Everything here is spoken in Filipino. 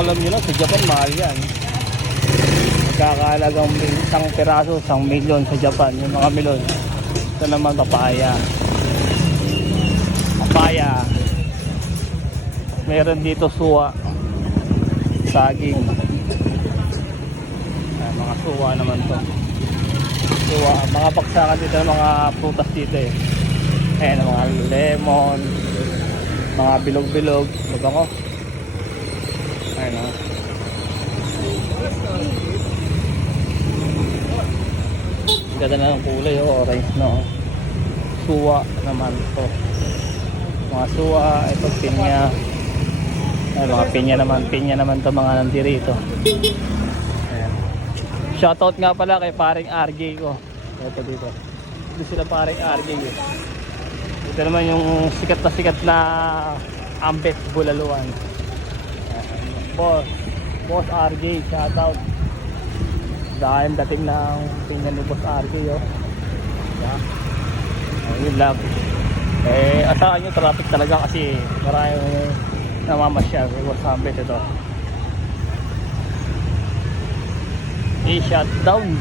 alam nyo lang, sa Japan mahal yan. Magkakahalagang isang piraso, 1,000,000 sa Japan, yung mga melon. Ito naman papaya. Papaya. Meron dito suwa, saging. Ayan, mga suwa naman to. Suwa, mga baksakan dito ng mga prutas dito eh. Ayan, mga lemon, mga bilog-bilog. Diba ko? Ayan o. Ganda na ng kulay o, orange no. Suwa naman to. Mga suwa, ito pinya. Ay, mga pinya naman to, mga nandirito. Ayan. Shoutout nga pala kay paring RJ ko. Ito dito. Ito sila paring RJ eh. Ito naman yung sikat na Ambet Bulaluan. Boss RJ, shoutout. Dahil dating ng pinya ni Boss RJ oh. Yeah. Yun lang. Asahan nyo traffic talaga kasi maraming namamasyal. Boss Ambet ito. I-shutdown.